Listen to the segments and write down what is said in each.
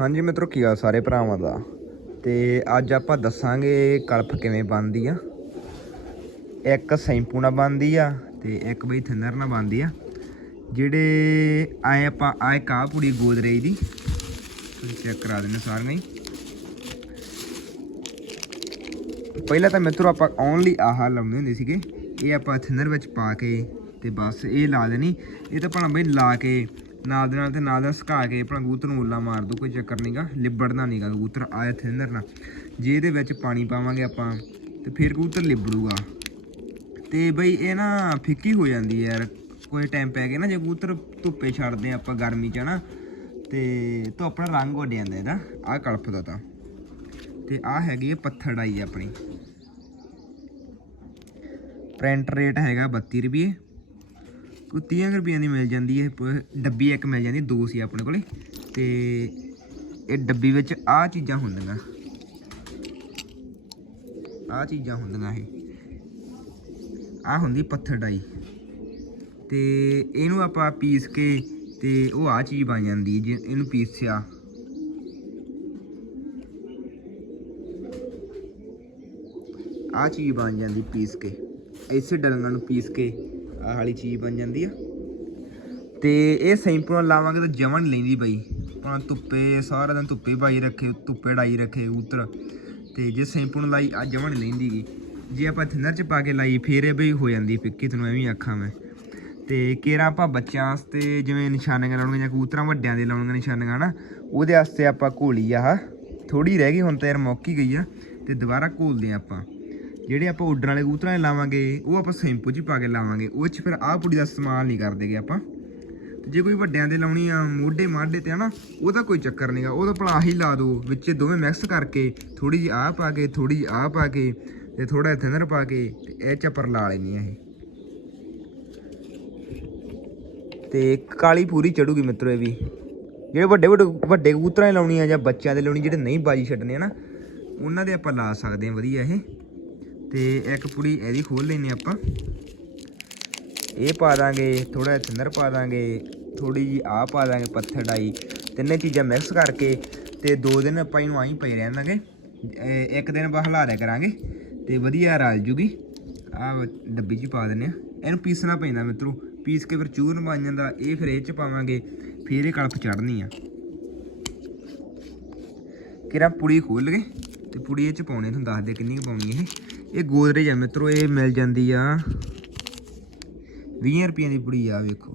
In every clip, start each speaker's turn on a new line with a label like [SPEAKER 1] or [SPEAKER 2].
[SPEAKER 1] ਹਾਂਜੀ ਮਿੱਤਰੋ, ਕੀ ਹਾਲ ਸਾਰੇ ਭਰਾਵਾਂ ਦਾ? ਤੇ ਅੱਜ ਆਪਾਂ ਦੱਸਾਂਗੇ ਕਲਪ ਕਿਵੇਂ ਬਣਦੀ ਆ। ਇੱਕ ਸੈਂਪੂ ਨਾਲ ਬਣਦੀ ਆ ਤੇ ਇੱਕ ਬਈ ਥਿਨਰ ਨਾਲ ਬਣਦੀ ਆ। ਜਿਹੜੇ ਆਏ ਆਪਾਂ, ਆਏ ਕਾਹ ਪੂੜੀ ਗੋਦਰੇਜ ਦੀ। ਚੈੱਕ ਕਰਾ ਦਿੰਦੇ ਸਾਰੀਆਂ ਹੀ। ਪਹਿਲਾਂ ਤਾਂ ਮਿੱਤਰੋ, ਆਪਾਂ ਓਨਲੀ ਆਹ ਲਾਉਂਦੇ ਹੁੰਦੇ ਸੀਗੇ। ਇਹ ਆਪਾਂ ਥਿਨਰ ਵਿੱਚ ਪਾ ਕੇ ਤੇ ਬਸ ਇਹ ਲਾ ਦੇਣੀ। ਇਹ ਤਾਂ ਭਣਾ ਬਈ ਲਾ ਕੇ ਨਾਲ ਦੇ ਨਾਲ ਤੇ ਨਾਲ ਦਾ ਸੁਕਾ ਕੇ ਆਪਣਾ ਕਬੂਤਰ ਨੂੰ ਉੱਲਾ ਮਾਰ ਦੋ, ਕੋਈ ਚੱਕਰ ਨਹੀਂਗਾ ਲਿਬੜਦਾ ਨਹੀਂਗਾ ਕਬੂਤਰ ਆਇਆ ਥਿਨਰ ਨਾਲ ਜੇ ਇਹਦੇ ਵਿੱਚ ਪਾਣੀ ਪਾਵਾਂਗੇ ਆਪਾਂ, ਤੇ ਫਿਰ ਕਬੂਤਰ ਲਿਬੜੂਗਾ। ਤੇ ਬਈ ਇਹ ਨਾ ਫਿੱਕੀ ਹੋ ਜਾਂਦੀ ਹੈ ਯਾਰ, ਕੋਈ ਟਾਈਮ ਪੈ ਗਿਆ ਨਾ, ਜੇ ਕਬੂਤਰ ਧੁੱਪੇ ਛੱਡਦੇ ਆ ਆਪਾਂ ਗਰਮੀ ਚ ਨਾ ਤੇ ਤਾਂ ਆਪਣਾ ਰੰਗ ਉੱਡ ਜਾਂਦਾ ਇਹਦਾ, ਆਹ ਕਲਪ ਦਾ ਤਾਂ। ਤੇ ਆਹ ਹੈਗੀ ਹੈ ਪੱਥਰ ਡਾਈ ਆਪਣੀ। ਪ੍ਰਿੰਟ ਰੇਟ ਹੈਗਾ 32 ਰੁਪਏ ਕੋਈ 30 ਰੁਪਈਆਂ ਦੀ ਮਿਲ ਜਾਂਦੀ ਹੈ, ਪ- ਡੱਬੀ ਇੱਕ ਮਿਲ ਜਾਂਦੀ, ਦੋ ਸੀ ਆਪਣੇ ਕੋਲੇ। ਤੇ ਇਹ ਡੱਬੀ ਵਿੱਚ ਆਹ ਚੀਜ਼ਾਂ ਹੁੰਦੀਆਂ। ਆਹ ਚੀਜ਼ਾਂ ਹੁੰਦੀਆਂ ਇਹ। ਆਹ ਹੁੰਦੀ ਪੱਥਰ ਡਾਈ। ਤੇ ਇਹਨੂੰ ਆਪਾਂ ਪੀਸ ਕੇ ਤੇ ਉਹ ਆ ਚੀਜ਼ ਬਣ ਜਾਂਦੀ ਜੇ, ਇਹਨੂੰ ਪੀਸਿਆ। ਆ ਚੀਜ਼ ਬਣ ਜਾਂਦੀ ਪੀਸ ਕੇ। ਇਸੇ ਡਲੰਗਾਂ ਨੂੰ ਪੀਸ ਕੇ। ਆਹ ਵਾਲੀ ਚੀਜ਼ ਬਣ ਜਾਂਦੀ ਆ। ਤੇ ਇਹ ਸੈਂਪੂ ਨਾਲ ਲਾਵਾਂਗੇ ਤਾਂ ਜਮਾ ਲੈਂਦੀ ਬਈ। ਆਪਾਂ ਧੁੱਪੇ, ਸਾਰਾ ਦਿਨ ਧੁੱਪੇ ਪਾਈ ਰੱਖੇ, ਧੁੱਪੇ ਡਾਈ ਰੱਖੇ ਉਤਰ ਤੇ ਜੇ ਸੈਂਪੂ ਨਾਲ ਲਾਈ ਆ ਜਮਾ ਲੈਂਦੀ ਗੀ। ਜੇ ਆਪਾਂ ਥਿਨਰ ਚ ਪਾ ਕੇ ਲਾਈ, ਫੇਰ ਇਹ ਬਈ ਹੋ ਜਾਂਦੀ ਫਿੱਕੀ, ਤੈਨੂੰ ਐਵੇਂ ਆਖਾਂ ਮੈਂ। ਤੇ ਕੇਰਾ ਆਪਾਂ ਬੱਚਿਆਂ ਵਾਸਤੇ ਜਿਵੇਂ ਨਿਸ਼ਾਨੀਆਂ ਲਾਉਣਗੇ ਜਾਂ ਕਬੂਤਰਾਂ ਵੱਡਿਆਂ ਦੇ ਲਾਉਣੀਆਂ ਨਿਸ਼ਾਨੀਆਂ ਨਾ ਉਹਦੇ ਵਾਸਤੇ ਆਪਾਂ ਘੋਲੀ ਆਹ। ਥੋੜੀ ਰਹਿ ਗਈ, ਹੁਣ ਤਾਂ ਯਾਰ ਮੁੱਕ ਹੀ ਗਈ ਆ। ਤੇ ਦੁਬਾਰਾ ਘੋਲਦੇ ਆ ਆਪਾਂ। ਜਿਹੜੇ ਆਪਾਂ ਉੱਡਣ ਵਾਲੇ ਕਬੂਤਰਾਂ ਦੇ ਲਾਵਾਂਗੇ, ਉਹ ਆਪਾਂ ਸਿੰਪੂ 'ਚ ਪਾ ਕੇ ਲਾਵਾਂਗੇ। ਉਹ 'ਚ ਫਿਰ ਆਹ ਪੁੜੀ ਦਾ ਇਸਤੇਮਾਲ ਨਹੀਂ ਕਰਦੇਗੇ ਆਪਾਂ। ਤੇ ਜੇ ਕੋਈ ਵੱਡਿਆਂ ਦੇ ਲਾਉਣੀ ਆ, ਮੋਢੇ ਮਾਢੇ ਤੇ, ਹਨਾ, ਉਹਦਾ ਕੋਈ ਚੱਕਰ ਨਹੀਂਗਾ ਉਹਦਾ ਭਲਾ ਹੀ ਲਾ ਦੋ, ਵਿੱਚ ਦੋਵੇਂ ਮਿਕਸ ਕਰਕੇ ਥੋੜੀ ਜਿਹੀ ਆਹ ਪਾ ਕੇ ਥੋੜੀ ਜਿਹੀ ਆਹ ਪਾ ਕੇ, ਤੇ ਥੋੜਾ ਥਿਨਰ ਪਾ ਕੇ, ਤੇ ਇਹ ਚ ਪਰ ਲਾ ਲੈਣੀ ਆ ਇਹ। ਤੇ ਕਾਲੀ ਪੂਰੀ ਚੜੂਗੀ ਮਿੱਤਰੋ ਇਹ ਵੀ। ਜਿਹੜੇ ਵੱਡੇ ਵੱਡੇ ਵੱਡੇ ਕਬੂਤਰਾਂ ਦੀ ਲਾਉਣੀ ਆ ਜਾਂ ਬੱਚਿਆਂ ਦੇ ਲਾਉਣੀ, ਜਿਹੜੇ ਨਹੀਂ ਬਾਜੀ ਛੱਡਣੇ ਆ ਨਾ ਉਹਨਾਂ ਦੇ ਆਪਾਂ ਲਾ ਸਕਦੇ ਆ, ਵਧੀਆ ਇਹ। ਤੇ ਇੱਕ ਪੁੜੀ ਇਹਦੀ ਖੋਲ ਲੈਨੇ ਆਪਾਂ। ਇਹ ਪਾ ਦਾਂਗੇ ਥੋੜਾ ਥਿੰਦਰ ਪਾ ਦਾਂਗੇ ਥੋੜੀ ਜੀ ਆਹ ਪਾ ਦਾਂਗੇ ਪੱਥਰ ਡਾਈ। ਤਿੰਨੇ ਚੀਜ਼ਾਂ ਮਿਕਸ ਕਰਕੇ ਤੇ ਦੋ ਦਿਨ ਆਪਾਂ ਇਹਨੂੰ ਆਈ ਪਈ ਰਹਿਣ ਦਾਂਗੇ ਇੱਕ ਦਿਨ ਬਾਅਦ ਹਿਲਾ ਦਿਆ ਕਰਾਂਗੇ ਤੇ ਵਧੀਆ ਰਲ ਜੂਗੀ। ਆਹ ਡੱਬੀ 'ਚ ਪਾ ਦਿੰਨੇ ਆ ਇਹਨੂੰ ਪੀਸਣਾ ਪੈਂਦਾ ਮਿੱਤਰੋ। ਪੀਸ ਕੇ ਫਿਰ ਚੂਰਨ ਬਣ ਜਾਂਦਾ। ਇਹ ਫਿਰ ਇਹ 'ਚ ਪਾਵਾਂਗੇ, ਫਿਰ ਇਹ ਕਲਪ ਚੜਨੀ ਆ। ਕਿਰਾ ਪੁੜੀ ਖੋਲ ਗਏ ਤੇ ਪੁੜੀ ਇਹ 'ਚ ਪਾਉਣੇ ਤੁਹਾਨੂੰ ਦੱਸ ਦੇ ਕਿੰਨੀ ਕੁ ਪਾਉਣੀ ਇਹ। ਇਹ ਗੋਦਰੇਜ ਆ ਮਿੱਤਰੋ, ਇਹ ਮਿਲ ਜਾਂਦੀ ਆ। 20 ਰੁਪਈਆਂ ਦੀ ਪੁੜੀ ਆ, ਵੇਖੋ।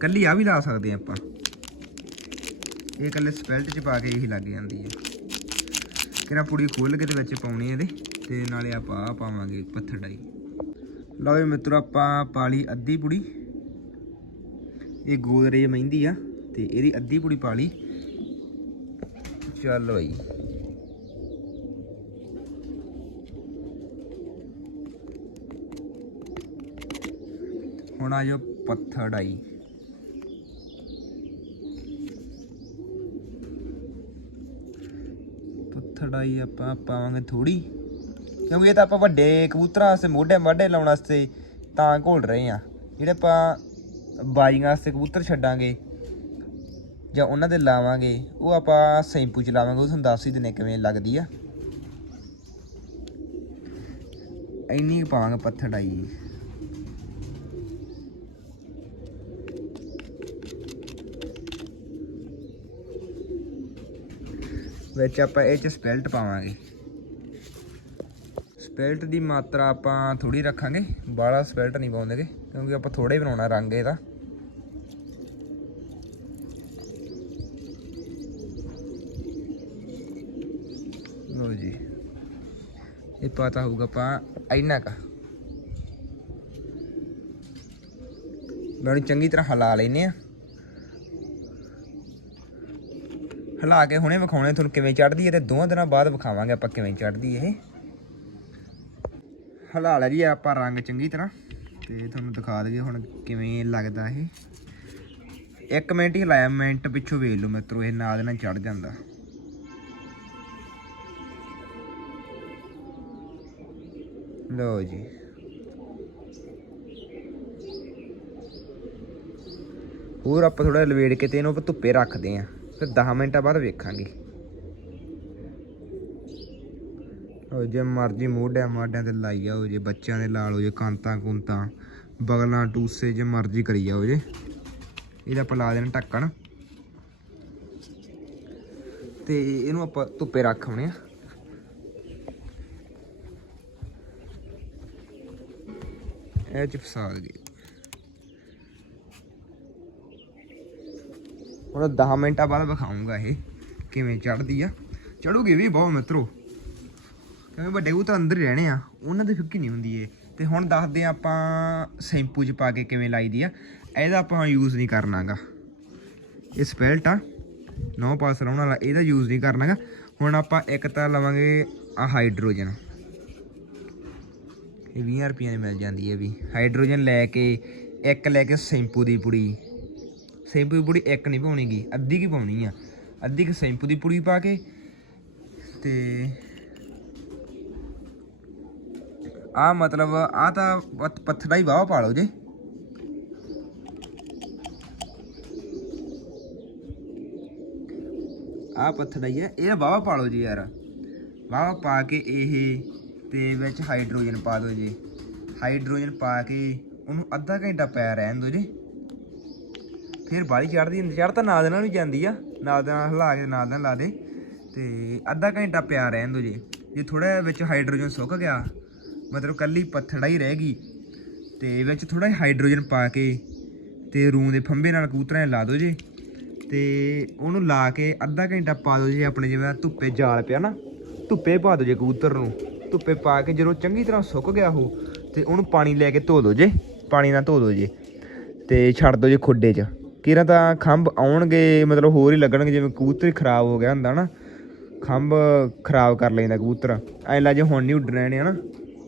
[SPEAKER 1] ਕੱਲੀ ਆ ਵੀ ਲਾ ਸਕਦੇ ਆ ਆਪਾਂ। ਇਹ ਕੱਲੇ ਸਪੈਲਟ 'ਚ ਪਾ ਕੇ ਇਹੀ ਲੱਗ ਜਾਂਦੀ ਹੈ ਕਿਰਾ ਪੁੜੀ ਖੋਲ ਕੇ ਤੇ ਵਿੱਚ ਪਾਉਣੀ ਇਹਦੇ, ਤੇ ਨਾਲੇ ਆਪਾਂ ਆ ਪਾਵਾਂਗੇ ਪੱਥਰ ਡਾਈ। ਲਓ ਵੀ ਮਿੱਤਰੋ, ਆਪਾਂ ਪਾਲੀ ਅੱਧੀ ਪੁੜੀ। ਇਹ ਗੋਦਰੇਜ ਮਹਿੰਦੀ ਆ, ਤੇ ਇਹਦੀ ਅੱਧੀ ਪੁੜੀ ਪਾਲੀ ਚੱਲ ਬਈ। ਹੁਣ ਆ ਜੋ ਪੱਥਰ ਡਾਈ ਪੱਥਰ ਡਾਈ ਆਪਾਂ, ਪਾਵਾਂਗੇ ਥੋੜੀ ਕਿਉਂਕਿ ਇਹ ਤਾਂ ਆਪਾਂ ਵੱਡੇ ਕਬੂਤਰਾਂ ਵਾਸਤੇ, ਮੋਢੇ ਮਾਢੇ ਲਾਉਣ ਵਾਸਤੇ ਤਾਂ ਘੋਲ ਰਹੇ ਆ ਜਿਹੜੇ ਆਪਾਂ ਬਾਜੀਆਂ ਵਾਸਤੇ ਕਬੂਤਰ ਛੱਡਾਂਗੇ ਜਾਂ ਉਹਨਾਂ ਦੇ ਲਾਵਾਂਗੇ, ਉਹ ਆਪਾਂ ਸੈਂਪੂ ਚ ਲਾਵਾਂਗੇ, ਉਹ ਤੁਹਾਨੂੰ ਦੱਸ ਹੀ ਦਿੰਨੇ ਕਿਵੇਂ ਲੱਗਦੀ ਆ। ਇੰਨੀ ਕੁ ਪਾਵਾਂਗੇ ਪੱਥਰ ਵਿੱਚ ਆਪਾਂ ਇਹ ਚ ਸਪੈਲਟ ਪਾਵਾਂਗੇ। ਸਪੈਲਟ ਦੀ ਮਾਤਰਾ ਆਪਾਂ ਥੋੜੀ ਰੱਖਾਂਗੇ। ਬਾਹਲਾ ਸਪੈਲਟ ਨਹੀਂ ਪਾਉਂਦੇਗੇ, ਕਿਉਂਕਿ ਆਪਾਂ ਥੋੜਾ ਹੀ ਬਣਾਉਣਾ ਰੰਗ ਇਹਦਾ। ਲੋ ਜੀ, ਇਹ ਪਤਾ ਹੋਊਗਾ ਆਪਾਂ ਇੰਨਾ ਕਾ। ਮੈਨੂੰ ਚੰਗੀ ਤਰ੍ਹਾਂ ਹਿਲਾ ਲੈਨੇ ਆ ਹਿਲਾ ਕੇ ਹੁਣੇ ਵਿਖਾਉਣੇ, ਤੁਹਾਨੂੰ ਕਿਵੇਂ ਚੜਦੀ ਹੈ ਤੇ ਦੋਵਾਂ ਦਿਨਾਂ ਬਾਅਦ ਵਿਖਾਵਾਂਗੇ ਆਪਾਂ ਕਿਵੇਂ ਚੜਦੀ ਇਹ। ਹਿਲਾ ਲਿਆ ਜੀ ਆਪਾਂ ਰੰਗ ਚੰਗੀ ਤਰ੍ਹਾਂ, ਤੇ ਤੁਹਾਨੂੰ ਦਿਖਾ ਦਈਏ ਹੁਣ ਕਿਵੇਂ ਲੱਗਦਾ ਇਹ। ਇੱਕ ਮਿੰਟ ਹੀ ਲਾਇਆ, ਮਿੰਟ ਪਿੱਛੋਂ ਵੇਖ ਲਓ ਮਿੱਤਰੋ, ਇਹ ਨਾਲ ਦੇ ਨਾਲ ਚੜ ਜਾਂਦਾ। ਲਓ ਜੀ। ਹੋਰ ਆਪਾਂ ਥੋੜਾ ਲਵੇੜ ਕੇ ਤੇ ਇਹਨੂੰ ਧੁੱਪੇ ਰੱਖਦੇ ਆਂ ਫਿਰ 10 ਮਿੰਟਾਂ ਬਾਅਦ ਵੇਖਾਂਗੇ। ਉਹ ਜੇ ਮਰਜ਼ੀ ਮੋਢਿਆਂ ਮਾਢਿਆਂ ਤੇ ਲਾਈ ਜਾਓ ਜੇ, ਬੱਚਿਆਂ ਦੇ ਲਾਲ ਹੋ ਜੇ, ਕਾਂਤਾਂ ਕੁੰਤਾਂ, ਬਗਲਾਂ ਟੂਸੇ ਜੇ ਮਰਜ਼ੀ ਕਰੀ ਜਾਓ ਜੇ। ਇਹਦਾ ਆਪਾਂ ਲਾ ਦੇਣਾ ਢੱਕਣ। ਤੇ ਇਹਨੂੰ ਆਪਾਂ ਧੁੱਪੇ ਰੱਖ ਆਉਣੇ ਆ। ਇਹ ਚ ਫਸਾ ਗਏ ਹੁਣ 10 ਮਿੰਟਾਂ ਬਾਅਦ ਵਿਖਾਉਂਗਾ ਇਹ ਕਿਵੇਂ ਚੜਦੀ ਆ। ਚੜੂਗੀ ਵੀ ਬਹੁਤ ਮਿੱਤਰੋ। ਕਿਉਂਕਿ ਵੱਡੇ ਕਬੂਤਰ ਅੰਦਰ ਹੀ ਰਹਿਣੇ ਆ, ਉਹਨਾਂ ਦੀ ਫਿੱਕੀ ਨਹੀਂ ਹੁੰਦੀ ਏ ਤੇ ਹੁਣ ਦੱਸਦੇ ਆ ਆਪਾਂ ਸ਼ੈਂਪੂ ਚ ਪਾ ਕੇ ਕਿਵੇਂ ਲਾਈਦੀ ਆ। ਇਹਦਾ ਆਪਾਂ ਯੂਜ਼ ਨਹੀਂ ਕਰਨਾਗਾ। ਇਹ ਸਪੈਲਟ ਆ, ਨੋ ਪਾਸ ਲਾਉਣ ਵਾਲਾ, ਇਹਦਾ ਯੂਜ਼ ਨਹੀਂ ਕਰਨਾਗਾ। ਹੁਣ ਆਪਾਂ ਇੱਕ ਤਾਂ ਲਵਾਂਗੇ ਆ ਹਾਈਡਰੋਜਨ ਇਹ 20 ਰੁਪਈਆਂ ਦੀ ਮਿਲ ਜਾਂਦੀ ਹੈ ਵੀ। ਹਾਈਡਰੋਜਨ ਲੈ ਕੇ, ਇੱਕ ਲੈ ਕੇ ਸ਼ੈਂਪੂ ਦੀ ਪੁੜੀ। ਸ਼ੈਂਪੂ ਦੀ ਪੂੜੀ ਇੱਕ ਨਹੀਂ ਪਾਉਣੀਗੀ ਅੱਧੀ ਕੀ ਪਾਉਣੀ ਆ। ਅੱਧੀ ਕਿ ਸ਼ੈਂਪੂ ਦੀ ਪੂੜੀ ਪਾ ਕੇ ਤੇ ਆ ਮਤਲਬ ਆ ਤਾਂ ਪੱਥ- ਹੀ ਵਾਹ ਪਾ ਲਓ ਜੇ। ਆ ਪੱਥਰ ਹੀ ਹੈ ਇਹ ਵਾਵਾ ਪਾ ਲਓ ਜੀ ਯਾਰ। ਵਾਵਾ ਪਾ ਕੇ ਇਹ ਤੇ ਵਿੱਚ ਹਾਈਡਰੋਜਨ ਪਾ ਦਿਓ ਜੀ। ਹਾਈਡਰੋਜਨ ਪਾ ਕੇ ਉਹਨੂੰ ਅੱਧਾ ਘੰਟਾ ਪੈ ਰਹਿਣ ਦਿਓ ਜੀ। ਫਿਰ ਬਾਲੀ ਚੜਦੀ ਚੜ ਤਾਂ ਨਾਲ ਦੇ ਨਾਲ ਵੀ ਜਾਂਦੀ ਆ, ਨਾਲ ਦੇ ਨਾਲ ਹਿਲਾ ਕੇ, ਨਾਲ ਦੇ ਨਾਲ ਲਾ ਦੇ। ਤੇ ਅੱਧਾ ਘੰਟਾ ਪਿਆ ਰਹਿਣ ਦਿਓ ਜੇ। ਜੇ ਥੋੜਾ ਵਿੱਚ ਹਾਈਡਰੋਜਨ ਸੁੱਕ ਗਿਆ, ਮਤਲਬ ਕੱਲੀ ਪੱਥੜਾ ਹੀ ਰਹਿ ਗਈ, ਤੇ ਵਿੱਚ ਥੋੜਾ ਹਾਈਡਰੋਜਨ ਪਾ ਕੇ ਤੇ ਰੂੰ ਦੇ ਫੰਬੇ ਨਾਲ ਕਬੂਤਰਾਂ ਲਾ ਦਿਓ ਜੀ। ਤੇ ਉਹਨੂੰ ਲਾ ਕੇ ਅੱਧਾ ਘੰਟਾ ਪਾ ਦਿਓ ਜੀ ਆਪਣੇ ਜਿਵੇਂ ਧੁੱਪੇ ਜਾਲ ਪਿਆ ਨਾ, ਧੁੱਪੇ ਪਾ ਦਿਓ ਜੀ ਕਬੂਤਰ ਨੂੰ। ਧੁੱਪੇ ਪਾ ਕੇ ਜਦੋਂ ਚੰਗੀ ਤਰ੍ਹਾਂ ਸੁੱਕ ਗਿਆ ਉਹ, ਤੇ ਉਹਨੂੰ ਪਾਣੀ ਲੈ ਕੇ ਧੋ ਦਿਓ ਜੇ, ਪਾਣੀ ਨਾਲ ਧੋ ਦਿਓ ਜੀ। ਤੇ ਛੱਡ ਦਿਓ ਜੀ ਖੁੱਡੇ 'ਚ। ਕਿਰਾਂ ਤਾਂ ਖੰਭ ਆਉਣਗੇ, ਮਤਲਬ ਹੋਰ ਹੀ ਲੱਗਣਗੇ, ਜਿਵੇਂ ਕਬੂਤਰ ਖਰਾਬ ਹੋ ਗਿਆ ਹੁੰਦਾ ਨਾ। ਖੰਭ ਖਰਾਬ ਕਰ ਲੈਂਦਾ ਕਬੂਤਰ। ਐ ਲਾ ਜੇ ਹੁਣ ਨਹੀਂ ਉੱਡ ਰਹੇ ਨੇ, ਹਨਾ।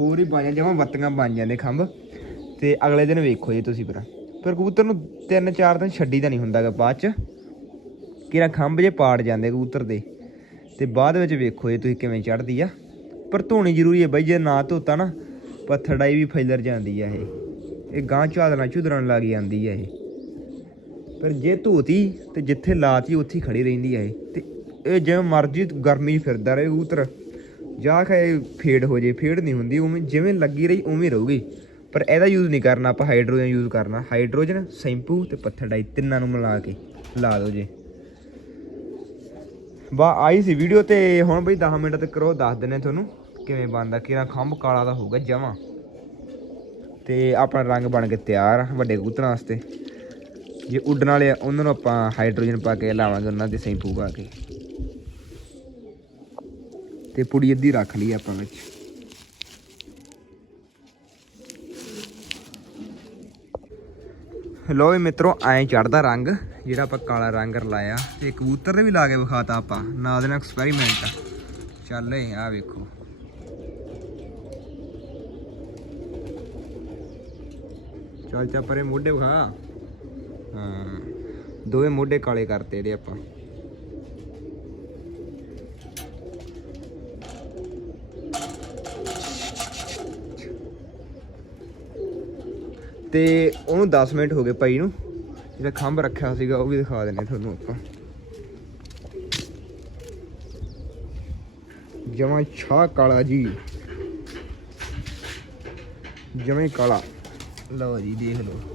[SPEAKER 1] ਹੋਰ ਹੀ ਬਣ ਜਮਾ ਬੱਤੀਆਂ ਬਣ ਜਾਂਦੇ ਖੰਭ। ਤੇ ਅਗਲੇ ਦਿਨ ਵੇਖੋ ਜੀ ਤੁਸੀਂ ਫਿਰ। ਪਰ ਕਬੂਤਰ ਨੂੰ ਤਿੰਨ ਚਾਰ ਦਿਨ ਛੱਡੀ ਤਾਂ ਨਹੀਂ ਹੁੰਦਾਗਾ ਬਾਅਦ ਚ। ਕਿਰਾਂ ਖੰਭ ਜੇ ਪਾੜ ਜਾਂਦੇ ਕਬੂਤਰ ਦੇ। ਤੇ ਬਾਅਦ ਵਿੱਚ ਵੇਖੋ ਜੀ ਤੁਸੀਂ ਕਿਵੇਂ ਚੜਦੀ ਆ। ਪਰ ਧੋਣੀ ਜ਼ਰੂਰੀ ਹੈ ਬਾਈ, ਜੇ ਨਾ ਧੋਤਾ ਨਾ ਪੱਥੜਾਈ ਵੀ ਫੈਲਰ ਜਾਂਦੀ ਆ ਇਹ। ਇਹ ਗਾਂ ਝਾਦਣਾ ਝੁਦਰਨ ਲੱਗ ਜਾਂਦੀ ਆ ਇਹ। ਪਰ ਜੇ ਧੋਤੀ ਤੇ ਜਿੱਥੇ ਲਾਤੀ ਉੱਥੇ ਹੀ ਖੜੀ ਰਹਿੰਦੀ ਆ ਇਹ। ਤੇ ਇਹ ਜਿਵੇਂ ਮਰਜ਼ੀ ਗਰਮੀ ਫਿਰਦਾ ਰਹੇ ਕਬੂਤਰ। ਜਾ ਖੇ ਫੇਡ ਹੋ ਜੇ, ਫੇਡ ਨਹੀਂ ਹੁੰਦੀ, ਉਵੇਂ ਜਿਵੇਂ ਲੱਗੀ ਰਹੀ ਉਵੇਂ ਰਹੂਗੀ। ਪਰ ਇਹਦਾ ਯੂਜ਼ ਨਹੀਂ ਕਰਨਾ, ਆਪਾਂ ਹਾਈਡਰੋਜਨ ਯੂਜ਼ ਕਰਨਾ। ਹਾਈਡਰੋਜਨ ਸ਼ੈਂਪੂ ਤੇ ਪੱਥਰ ਡਾਈ ਤਿੰਨਾਂ ਨੂੰ ਮਿਲਾ ਕੇ ਲਾ ਦਿਓ ਜੇ। ਬਾ ਆਈ ਸੀ ਵੀਡੀਓ ਤੇ ਹੁਣ ਬਈ 10 ਮਿੰਟ ਤੱਕ ਕਰੋ ਦੱਸ ਦਿੰਨੇ ਤੁਹਾਨੂੰ ਕਿਵੇਂ ਬਣਦਾ, ਕਿਹੜਾ ਖੰਭ ਕਾਲਾ ਦਾ ਹੋਊਗਾ ਜਮਾ। ਤੇ ਆਪਣਾ ਰੰਗ ਬਣ ਕੇ ਤਿਆਰ ਆ ਵੱਡੇ ਕਬੂਤਰਾਂ ਵਾਸਤੇ। ਜੇ ਉੱਡਣ ਵਾਲੇ ਆ, ਉਹਨਾਂ ਨੂੰ ਆਪਾਂ ਹਾਈਡਰੋਜਨ ਪਾ ਕੇ ਲਾਵਾਂਗੇ, ਉਹਨਾਂ ਦੇ ਸਹੀ ਪਾ ਕੇ। ਤੇ ਪੁੜੀ ਅੱਧੀ ਰੱਖ ਲਈ ਆਪਾਂ ਵਿੱਚ। ਲੋ ਵੀ ਮਿੱਤਰੋ, ਐਂ ਚੜਦਾ ਰੰਗ, ਜਿਹੜਾ ਆਪਾਂ ਕਾਲਾ ਰੰਗ ਲਾਇਆ ਤੇ ਕਬੂਤਰ ਦੇ ਵੀ ਲਾ ਕੇ ਵਿਖਾਤਾ ਆਪਾਂ, ਨਾਲ ਦੇ ਨਾਲ ਐਕਸਪੈਰੀਮੈਂਟ ਚੱਲ ਏ ਆ ਵੇਖੋ। ਚੱਲ ਚਾ ਪਰੇ ਮੋਢੇ ਵਿਖਾ। ਹਾਂ। ਦੋਵੇਂ ਮੋਢੇ ਕਾਲੇ ਕਰਤੇ ਇਹਦੇ ਆਪਾਂ। ਤੇ ਉਹਨੂੰ 10 ਮਿੰਟ ਹੋ ਗਏ ਭਾਈ ਨੂੰ। ਜਿਹੜਾ ਖੰਭ ਰੱਖਿਆ ਸੀਗਾ, ਉਹ ਵੀ ਦਿਖਾ ਦਿੰਨੇ ਤੁਹਾਨੂੰ ਆਪਾਂ। ਜਮਾ ਛਾ ਕਾਲਾ ਜੀ। ਜਮੇ ਕਾਲਾ। ਲਓ ਜੀ, ਦੇਖ ਲਓ।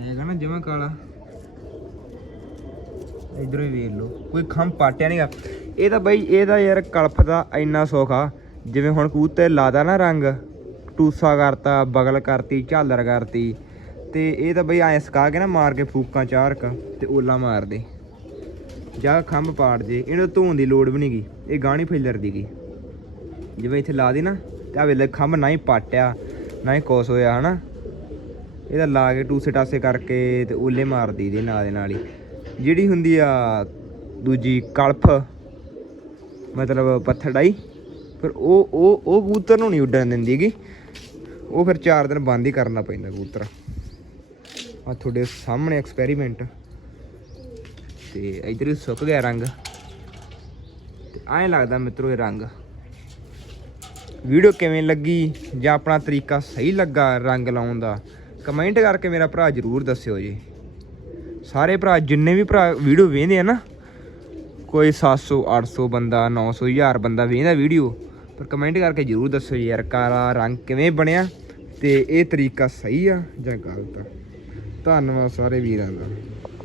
[SPEAKER 1] ਹੈਗਾ ਨਾ ਜਮਾ ਕਾਲਾ। ਇਧਰੋਂ ਹੀ ਵੇਖ ਲਓ। ਕੋਈ ਖੰਭ ਪਾਟਿਆ ਨਹੀਂਗਾ ਇਹ ਤਾਂ ਬਈ ਇਹਦਾ ਯਾਰ ਕਲਫ ਦਾ ਇੰਨਾ ਸੌਖਾ ਜਿਵੇਂ ਹੁਣ ਕਬੂਤਰ ਲਾਦਾ ਨਾ ਰੰਗ, ਟੂਸਾ ਕਰਤਾ, ਬਗਲ ਕਰਤੀ, ਝਾਲਰ ਕਰਤੀ। ਤੇ ਇਹ ਤਾਂ ਬਈ ਐਂ ਸਕਾ ਕੇ ਨਾ ਮਾਰ ਕੇ ਫੂਕਾਂ ਚਾਰਕ ਤੇ ਓਲਾ ਮਾਰ ਦੇ। ਜਾਂ ਖੰਭ ਪਾੜ ਜੇ। ਇਹਨੂੰ ਧੋਣ ਦੀ ਲੋੜ ਵੀ ਨਹੀਂਗੀ ਇਹ ਗਾਣੀ ਫੈਲਰ ਦੀਗੀ ਜਿਵੇਂ ਇੱਥੇ ਲਾ ਦੀ ਨਾ, ਤੇ ਆ ਵੇਲੇ ਖੰਭ ਨਾ ਹੀ ਪਾਟਿਆ, ਨਾ ਹੀ ਕੋਸ ਹੋਇਆ, ਹਨਾ? ਇਹਦਾ ਲਾ ਕੇ ਟੂਸੇ ਟਾਸੇ ਕਰਕੇ ਤੇ ਓਲੇ ਮਾਰਦੀ ਇਹਦੇ ਨਾਲ ਦੇ ਨਾਲ ਹੀ। ਜਿਹੜੀ ਹੁੰਦੀ ਆ ਦੂਜੀ ਕਲਫ ਮਤਲਬ ਪੱਥੜਾਈ ਫਿਰ ਉਹ ਉਹ ਉਹ ਕਬੂਤਰ ਨੂੰ ਨਹੀਂ ਉੱਡਣ ਦਿੰਦੀ ਦਿੰਦੀਗੀ ਉਹ ਫਿਰ 4 ਦਿਨ ਬੰਦ ਹੀ ਕਰਨਾ ਪੈਂਦਾ ਕਬੂਤਰ। ਆ ਤੁਹਾਡੇ ਸਾਹਮਣੇ ਐਕਸਪੈਰੀਮੈਂਟ ਤੇ ਇਧਰ ਸੁੱਕ ਗਿਆ ਰੰਗ। ਤੇ ਐਂ ਲੱਗਦਾ ਮਿੱਤਰੋ ਇਹ ਰੰਗ। ਵੀਡੀਓ ਕਿਵੇਂ ਲੱਗੀ ਜਾਂ ਆਪਣਾ ਤਰੀਕਾ ਸਹੀ ਲੱਗਾ ਰੰਗ ਲਾਉਣ ਦਾ? ਕਮੈਂਟ ਕਰਕੇ ਮੇਰਾ ਭਰਾ ਜਰੂਰ ਦੱਸਿਓ ਜੀ। ਸਾਰੇ ਭਰਾ, ਜਿੰਨੇ ਵੀ ਭਰਾ ਵੀਡੀਓ ਵੇਖਦੇ ਆ ਨਾ, ਕੋਈ 700 800 ਬੰਦਾ 900 1000 ਬੰਦਾ ਵੇਖਦਾ ਵੀਡੀਓ, ਪਰ ਕਮੈਂਟ ਕਰਕੇ ਜਰੂਰ ਦੱਸੋ ਯਾਰ ਕਾਲਾ ਰੰਗ ਕਿਵੇਂ ਬਣਿਆ ਤੇ ਇਹ ਤਰੀਕਾ ਸਹੀ ਆ ਜਾਂ ਗਲਤ ਆ। ਧੰਨਵਾਦ ਸਾਰੇ ਵੀਰਾਂ ਦਾ।